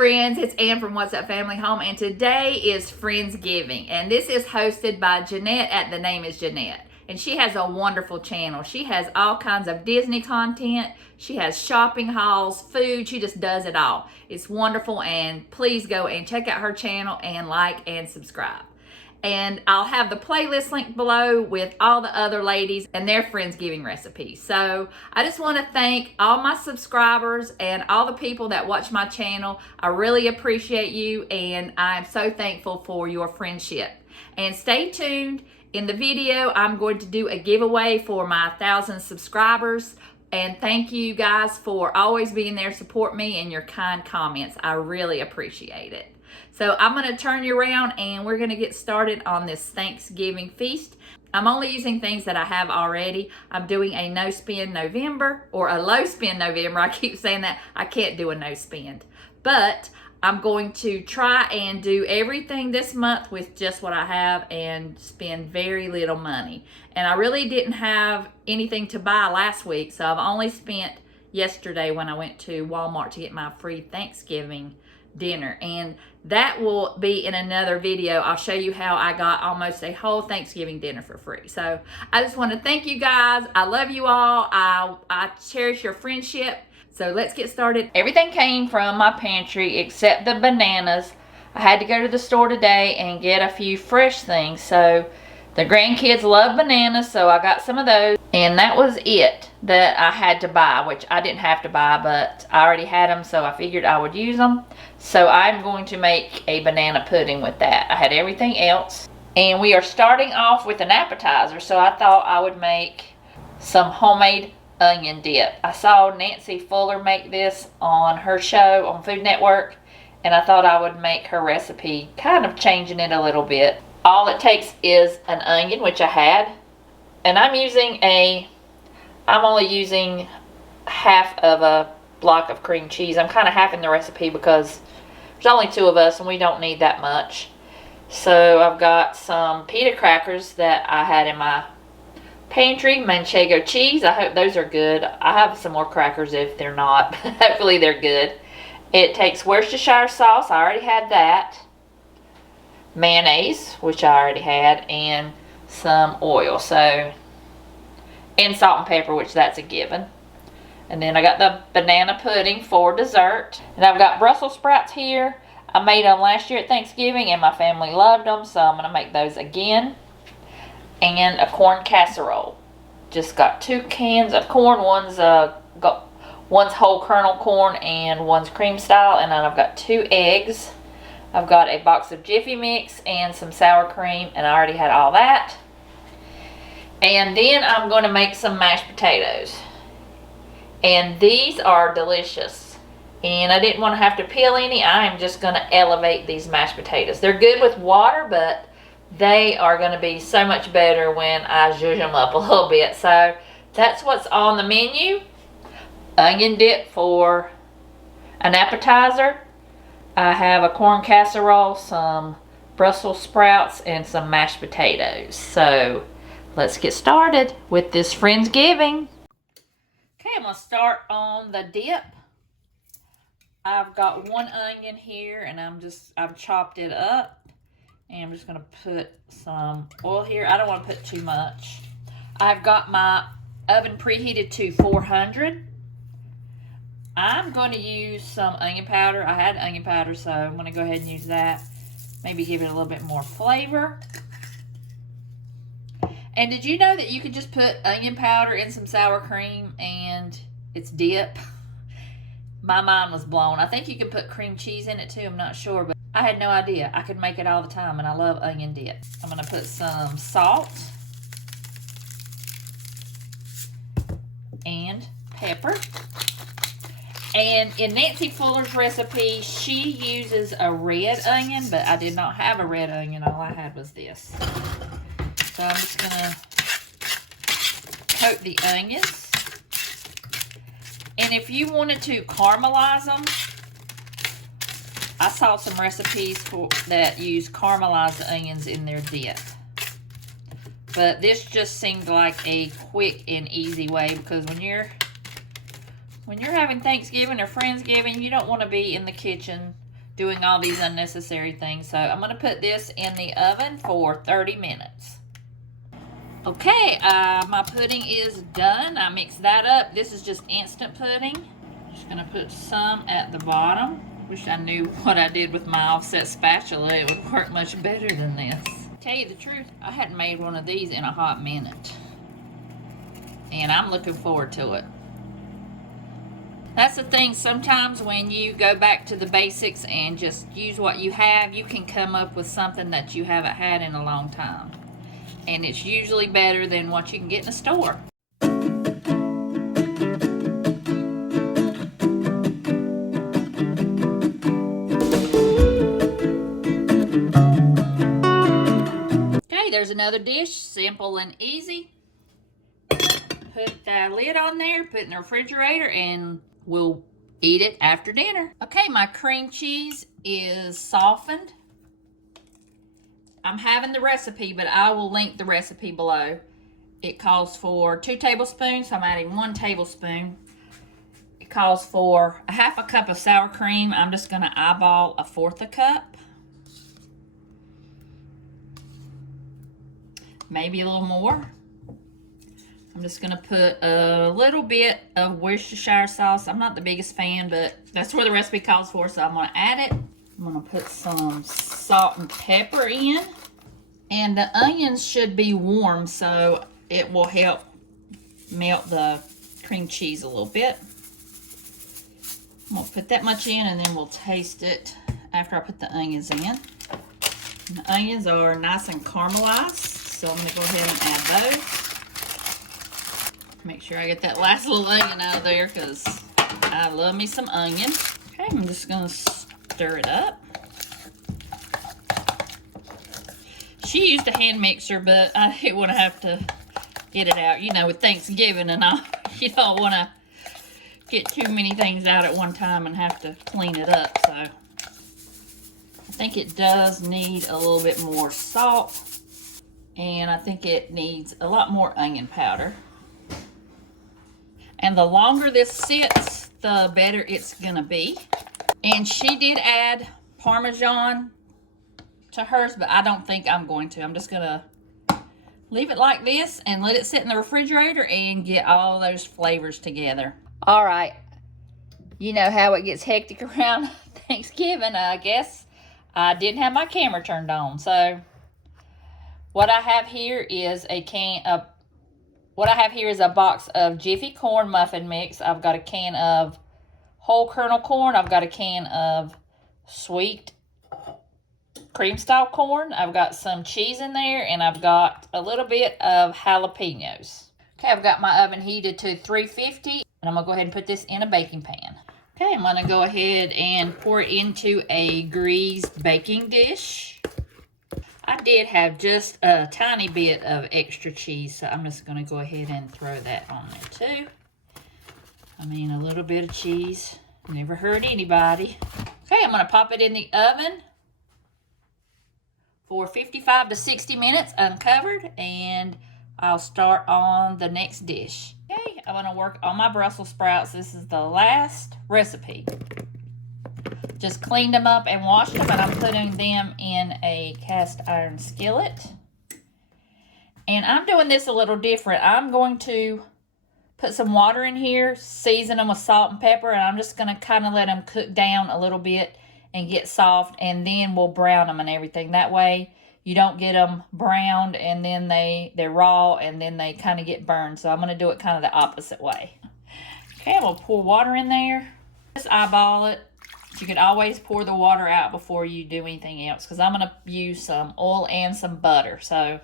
friends, it's Ann from What's Up Family Home, and today is Friendsgiving, and this is hosted by Janette at The Name is Janette, and she has a wonderful channel. She has all kinds of Disney content, she has shopping hauls, food, she just does it all. It's wonderful, and please go and check out her channel and like and subscribe. And I'll have the playlist link below with all the other ladies and their Friendsgiving recipes. So I just want to thank all my subscribers and all the people that watch my channel. I really appreciate you, and I'm so thankful for your friendship. And stay tuned. In the video, I'm going to do a giveaway for my 1,000 subscribers. And thank you guys for always being there to support me and your kind comments. I really appreciate it. So I'm going to turn you around and we're going to get started on this Thanksgiving feast. I'm only using things that I have already. I'm doing a no spend November, or a low spend November. I keep saying that. I can't do a no spend. But I'm going to try and do everything this month with just what I have and spend very little money. And I really didn't have anything to buy last week, so I've only spent yesterday when I went to Walmart to get my free Thanksgiving dinner, and that will be in another video. I'll show you how I got almost a whole Thanksgiving dinner for free. So I just want to thank you guys. I love you all. I cherish your friendship. So let's get started. Everything came from my pantry except the bananas. I had to go to the store today and get a few fresh things. So the grandkids love bananas, so I got some of those. And that was it that I had to buy, which I didn't have to buy, but I already had them, so I figured I would use them. So I'm going to make a banana pudding with that. I had everything else. And we are starting off with an appetizer, so I thought I would make some homemade onion dip. I saw Nancy Fuller make this on her show on Food Network, and I thought I would make her recipe, kind of changing it a little bit. All it takes is an onion, which I had, and I'm only using half of a block of cream cheese. I'm kind of halving the recipe because there's only 2 of us and we don't need that much. So I've got some pita crackers that I had in my pantry, manchego cheese. I hope those are good. I have some more crackers if they're not. Hopefully they're good. It takes Worcestershire sauce. I already had that. Mayonnaise, which I already had, and some oil, and salt and pepper, which that's a given. And then I got the banana pudding for dessert, and I've got Brussels sprouts here. I made them last year at Thanksgiving and my family loved them, so I'm going to make those again. And a corn casserole. Just got 2 cans of corn. One's whole kernel corn and one's cream style, and then I've got 2 eggs. I've got a box of Jiffy Mix and some sour cream, and I already had all that. And then I'm going to make some mashed potatoes. And these are delicious. And I didn't want to have to peel any. I am just going to elevate these mashed potatoes. They're good with water, but they are going to be so much better when I zhuzh them up a little bit. So that's what's on the menu. Onion dip for an appetizer. I have a corn casserole, some Brussels sprouts, and some mashed potatoes. So let's get started with this Friendsgiving. Okay, I'm going to start on the dip. I've got 1 onion here, and I've chopped it up. And I'm just going to put some oil here. I don't want to put too much. I've got my oven preheated to 400. I'm going to use some onion powder. I had onion powder, so I'm going to go ahead and use that. Maybe give it a little bit more flavor. And did you know that you could just put onion powder in some sour cream and it's dip? My mind was blown. I think you could put cream cheese in it too. I'm not sure, but I had no idea. I could make it all the time, and I love onion dip. I'm going to put some salt and pepper. And in Nancy Fuller's recipe, she uses a red onion, but I did not have a red onion. All I had was this. So I'm just going to coat the onions. And if you wanted to caramelize them, I saw some recipes that use caramelized onions in their dip. But this just seemed like a quick and easy way, because when you're having Thanksgiving or Friendsgiving, you don't want to be in the kitchen doing all these unnecessary things. So I'm going to put this in the oven for 30 minutes. Okay, my pudding is done. I mixed that up. This is just instant pudding. Just going to put some at the bottom. Wish I knew what I did with my offset spatula. It would work much better than this. Tell you the truth, I hadn't made one of these in a hot minute. And I'm looking forward to it. That's the thing, sometimes when you go back to the basics and just use what you have, you can come up with something that you haven't had in a long time. And it's usually better than what you can get in a store. Okay, there's another dish, simple and easy. Put the lid on there, put it in the refrigerator, and we'll eat it after dinner. Okay, my cream cheese is softened. I'm having the recipe, but I will link the recipe below. It calls for 2 tablespoons, so I'm adding 1 tablespoon. It calls for a half a cup of sour cream. I'm just gonna eyeball 1/4 a cup. Maybe a little more. I'm just going to put a little bit of Worcestershire sauce. I'm not the biggest fan, but that's where the recipe calls for, so I'm going to add it. I'm going to put some salt and pepper in. And the onions should be warm, so it will help melt the cream cheese a little bit. I'm going to put that much in, and then we'll taste it after I put the onions in. And the onions are nice and caramelized, so I'm going to go ahead and add those. Make sure I get that last little onion out of there because I love me some onion. Okay, I'm just going to stir it up. She used a hand mixer, but I didn't want to have to get it out. You know, with Thanksgiving and all, you don't want to get too many things out at one time and have to clean it up. So I think it does need a little bit more salt, and I think it needs a lot more onion powder. And the longer this sits, the better it's gonna be. And she did add Parmesan to hers, but I don't think I'm going to. I'm just gonna leave it like this and let it sit in the refrigerator and get all those flavors together. All right, you know how it gets hectic around Thanksgiving, I guess. I didn't have my camera turned on. So what I have here is a box of Jiffy corn muffin mix. I've got a can of whole kernel corn. I've got a can of sweet cream style corn. I've got some cheese in there, and I've got a little bit of jalapenos. Okay, I've got my oven heated to 350, and I'm gonna go ahead and put this in a baking pan. Okay, I'm gonna go ahead and pour it into a greased baking dish. I did have just a tiny bit of extra cheese, so I'm just going to go ahead and throw that on there too. I mean, a little bit of cheese never hurt anybody. Okay, I'm going to pop it in the oven for 55 to 60 minutes uncovered, and I'll start on the next dish. Okay, I'm going to work on my Brussels sprouts. This is the last recipe. Just cleaned them up and washed them, and I'm putting them in a cast iron skillet. And I'm doing this a little different. I'm going to put some water in here, season them with salt and pepper, and I'm just going to kind of let them cook down a little bit and get soft, and then we'll brown them and everything. That way you don't get them browned and then they're raw and then they kind of get burned. So I'm going to do it kind of the opposite way. Okay, I'm going to pour water in there. Just eyeball it. You could always pour the water out before you do anything else, because I'm going to use some oil and some butter. So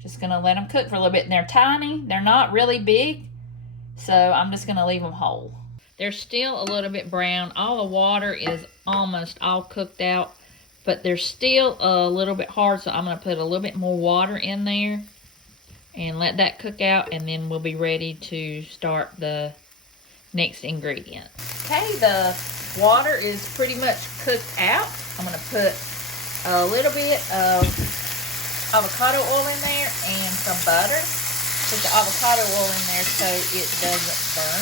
just going to let them cook for a little bit. And they're tiny. They're not really big. So I'm just going to leave them whole. They're still a little bit brown. All the water is almost all cooked out, but they're still a little bit hard. So I'm going to put a little bit more water in there and let that cook out. And then we'll be ready to start the next ingredient. Okay, the water is pretty much cooked out. I'm going to put a little bit of avocado oil in there and some butter. Put the avocado oil in there so it doesn't burn,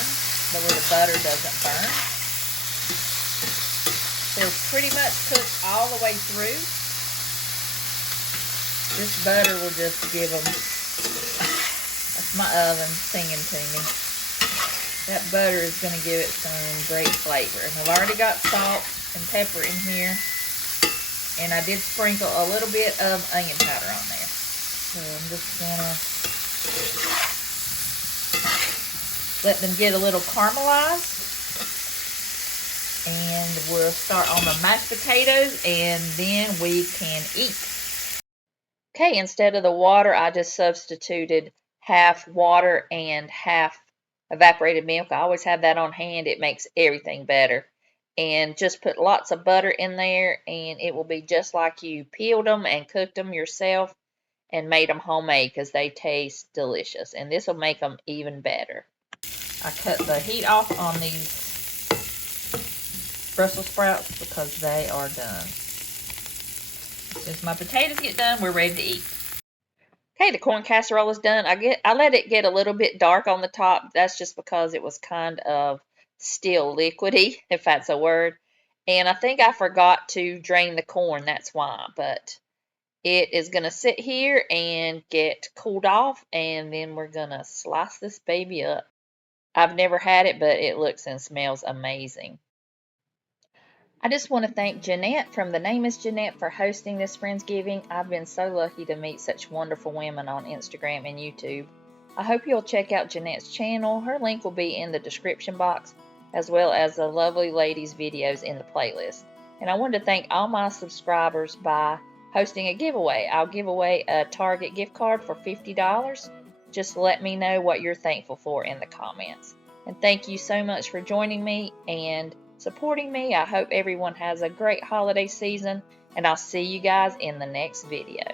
where the butter doesn't burn. They're pretty much cooked all the way through. This butter will just give them, that's my oven singing to me. That butter is going to give it some great flavor. And I've already got salt and pepper in here. And I did sprinkle a little bit of onion powder on there. So I'm just going to let them get a little caramelized. And we'll start on the mashed potatoes and then we can eat. Okay, instead of the water, I just substituted half water and half evaporated milk. I always have that on hand. It makes everything better. And just put lots of butter in there and it will be just like you peeled them and cooked them yourself and made them homemade because they taste delicious. And this will make them even better. I cut the heat off on these Brussels sprouts because they are done. Since my potatoes get done, we're ready to eat. Okay, the corn casserole is done. I let it get a little bit dark on the top. That's just because it was kind of still liquidy, if that's a word. And I think I forgot to drain the corn, that's why. But it is going to sit here and get cooled off, and then we're going to slice this baby up. I've never had it, but it looks and smells amazing. I just want to thank Janette from The Name is Janette for hosting this Friendsgiving. I've been so lucky to meet such wonderful women on Instagram and YouTube. I hope you'll check out Janette's channel. Her link will be in the description box, as well as the lovely lady's videos in the playlist. And I want to thank all my subscribers by hosting a giveaway. I'll give away a Target gift card for $50. Just let me know what you're thankful for in the comments. And thank you so much for joining me and supporting me. I hope everyone has a great holiday season, and I'll see you guys in the next video.